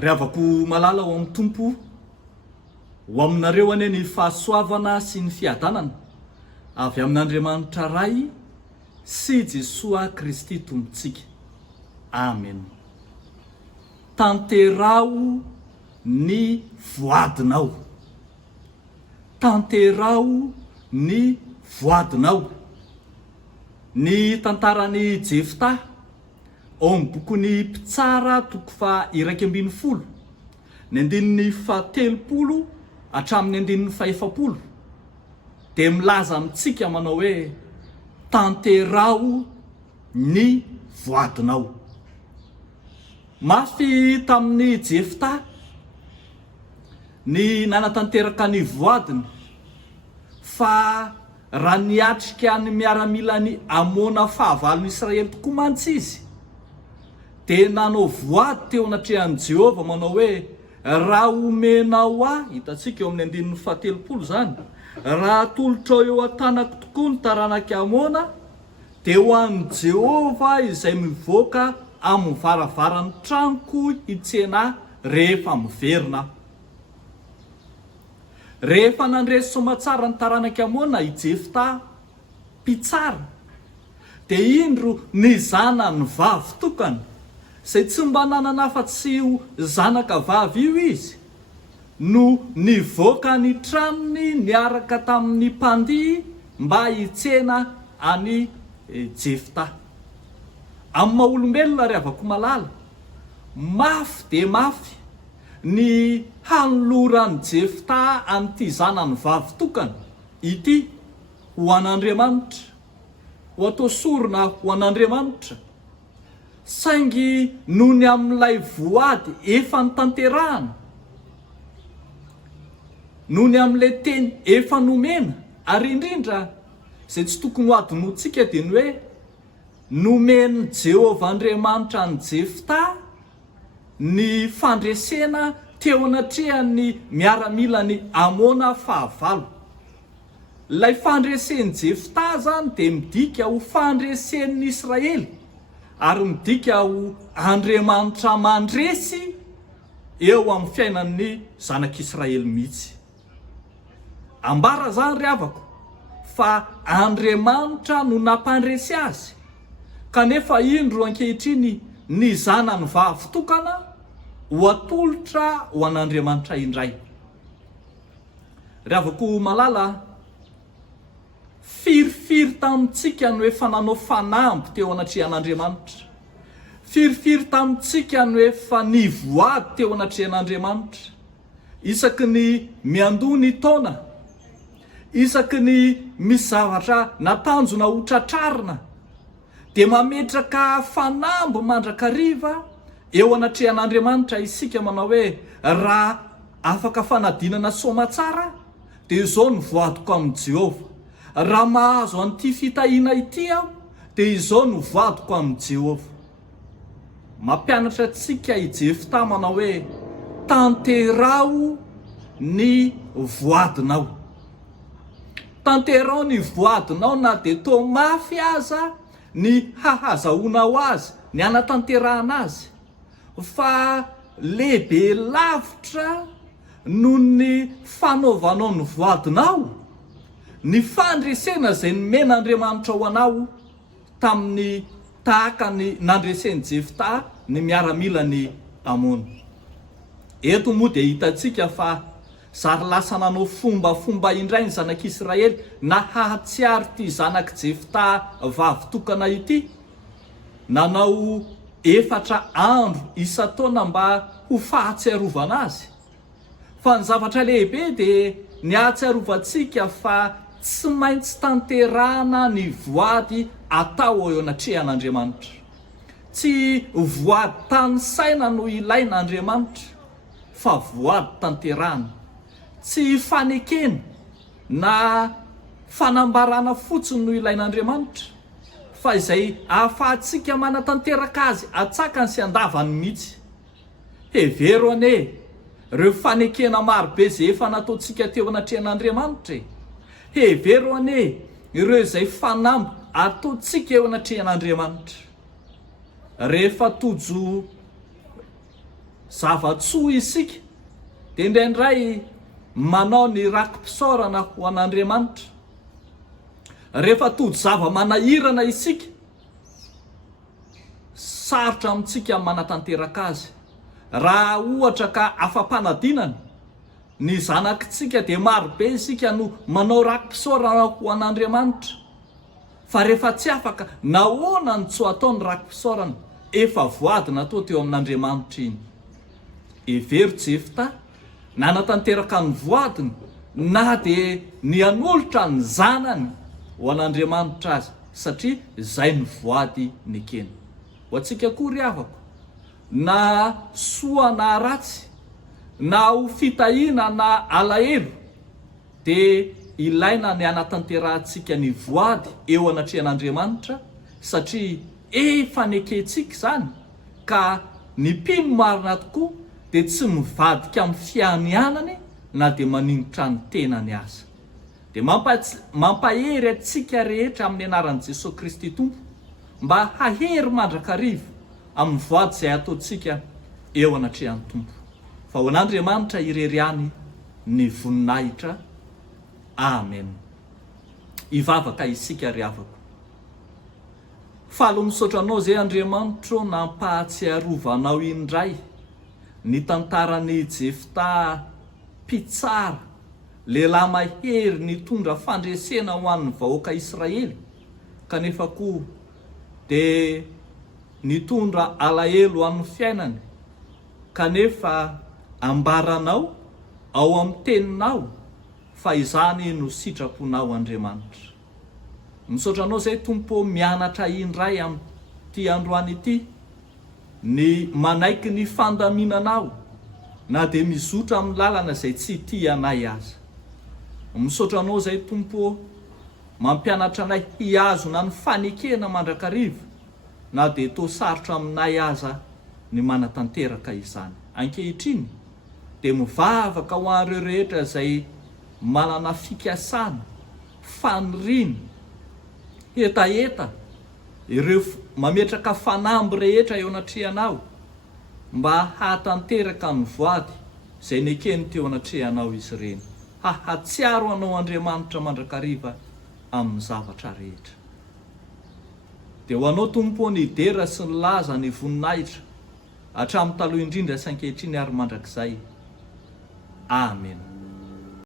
Ravako malala ho amin'ny tompo ho aminareo ane ny fahasoavana sy ny fiadanana avy amin'Andriamanitra ray sy Jesoa Kristy tompontsika. Amen. Tanterao ny voadinao. Tanterao ny voadinao. Ny tantarany Jefta ao amin'ny bokon'ny Mpitsara toko fa 110 ny andininy 30 hatramin'ny andininy 70 dia milaza amintsika manao hoe tanterao ny voadinao. Mafy tamin'ny Jefta ny nanatanteraka ny voadiny fa raha niatrika ny miaramila ny amoana fahavalon'ny Israely tokoa mantsy izy dia nanao voady teo anatrehan'i Jehova manao hoe raha omenao hitantsika eo amin'ny andininy 70 zany, raha tolotrao eo an-tanako tokoa ny taranaka amoana dia ho an'i Jehova izay mivoaka amin'ny varavaran'ny tranoko hitsena rehefa miverina. Rehefa nandresy somatsara ny taranaka amoana i Jefta mpitsara dia indro nizana ny vavy tokana izay tsy mba nanana afa-tsy ho zanaka vavy io izy no nivoaka ny tranony niaraka tamin'ny mpandihy mba hitsena any Jefta. Amin'ny maha-olombelona ravako malala, mafy dia mafy ny hanoloran'i Jefta an'ity zanany vavy tokana ity ho an'Andriamanitra, ho atao sorona ho an'Andriamanitra, saingy noho ny amin'ilay voady efa nitanterahana, noho ny amin'ilay teny efa nomena, ary indrindra izay tsy tokony ho adinoantsika dia ny hoe nomen'i Jehova Andriamanitra ny Jefta ny fandresena teo anatrehan'ny miaramila ny amoana fahavalo. Ilay fandresen'i Jefta zany dia midika ho fandresen'ny Israely ary midika ho Andriamanitra mandresy eo amin'ny fiainan'ny zanak'Israely mihitsy. Ambara zany ravako fa Andriamanitra no nampandresy azy, kanefa indro ankehitriny ny zanany vavy tokana ho atolotra ho an'Andriamanitra indray. Ravako malala, firifiry tamintsika no efa nanao fanamby teo anatrehan'Andriamanitra. Firifiry tamintsika no efa nivoady teo anatrehan'Andriamanitra. Isaky ny miandoha ny taona, isaky ny misy zavatra natanjona ho tratrarina, dia mametraka fanamby mandrakariva eo anatrehan'Andriamanitra isika manao hoe raha afaka fanadinana somatsara dia izao ny voadiko amin'i Jehova. Raha mahazo an'ity fitahiana ity aho dia izao no voadiko amin'i Jehova. Mampianatra antsika i Jefta manao hoe tanterao ny voadinao. Tanterao ny voadinao na dia toa mafy aza ny hahazahoanao azy, ny anatanterahana azy, fa lehibe lavitra noho ny fanaovanao ny voadinao, ny fandresena izay nomen'Andriamanitra ho anao tamin'ny tahaka ny nandresen'i Jefta ny miaramila ny amoana. Eto moa dia hitantsika fa zary lasa nanao fombafomba indray ny zanak'Israely na hahatsiary ity zanak' Jefta vavy tokana ity, nanao 4 andro isa-taona mba ho fahatsiarovana azy. Fa ny zavatra lehibe dia ny ahatsiarovantsika fa tsy maintsy tanterahana ny voady atao eo anatrehan'Andriamanitra. Tsy voady tany saina no ilain'Andriamanitra, fa voady tanterahana. Tsy fanekena na fanambarana fotsiny no ilain'Andriamanitra, fa izay ahafahantsika manatanteraka azy atsakany sy andavany mihitsy. Hevero ane, ireo fanekena marobe izay efa nataontsika teo anatrehan'Andriamanitra. Hevero ane, ireo izay fanamby ataontsika eo anatrehan'Andriamanitra. Rehefa tojo zavatsoa isika dia indraindray manao ny rakim-pisaorana ho an'Andriamanitra. Rehefa tody zava-manahirana isika, sarotra amintsika manatanteraka azy. Raha ohatra ka afa-panadinana ny zanakitsika dia marobe isika no manao rakim-pisaorana ho an'Andriamanitra. Fa rehefa tsy afaka, nahoana ny tsy atao ny rakim-pisaorana? Efa voadina atao teo amin'Andriamanitra iny. Hevery Jefta nanatanteraka ny voadiny, na dia ny anolotra ny zanany ho an'Andriamanitra azy, satria izay ny voady ny keny. Ho antsika koa ry havako, na soa na ratsy, na ho fitahiana na alahelo, dia ilaina ny anatanterantsika ny voady eo anatrehan'Andriamanitra, satria efa nekentsika zany, ka ny mpino marina tokoa dia tsy mivadika amin'ny fianianany na dia maningotra ny tenany aza. Dia mampahery atsika rehetra amin'ny anaran'i Jesosy Kristy Tompo, mba hahery mandrakariva amin'ny voady izay ataontsika eo anatrehan'ny Tompo. Fa ho an'Andriamanitra ireriany ny voninahitra. Amen. Ivavaka isika ry havako. Falo misaotra anao zay Andriamanitra nampahatsiarovanao indray ny tantarany Jefta mpitsara, lehilahy mahery nitondra fandresena ho an'ny vahoaka Israely, kanefa koa dia nitondra alahelo amin'ny fiainany, kanefa ambaranao ao amin'ny teninao fa izany no sitraponao Andriamanitra. Misaotra anao zay Tompo mianatra indray amin'ity androany ity, ny manaiky ny fandaminanao na dia mizotra amin'ny lalana izay tsy tia anay aza. Misaotra anao zay Tompo mampianatra anay hiazona ny fanekena mandrakariva, na dia toa sarotra aminay aza ny manatanteraka izany. Ankehitriny dia mivavaka ho an'ireo rehetra izay manana fikasana, faniriana, hetaheta, ireo mametraka fanamby rehetra eo anatrehanao, mba hatanteraka ny voady izay nekeny teo anatrehanao izy ireny. Hahatsiaro anao Andriamanitra mandrakariva amin'ny zavatra rehetra. Dia ho anao Tompo ny dera sy ny laza, ny voninahitra, hatramin'ny taloha indrindra sy ankehitriny ary mandrakizay. Amen.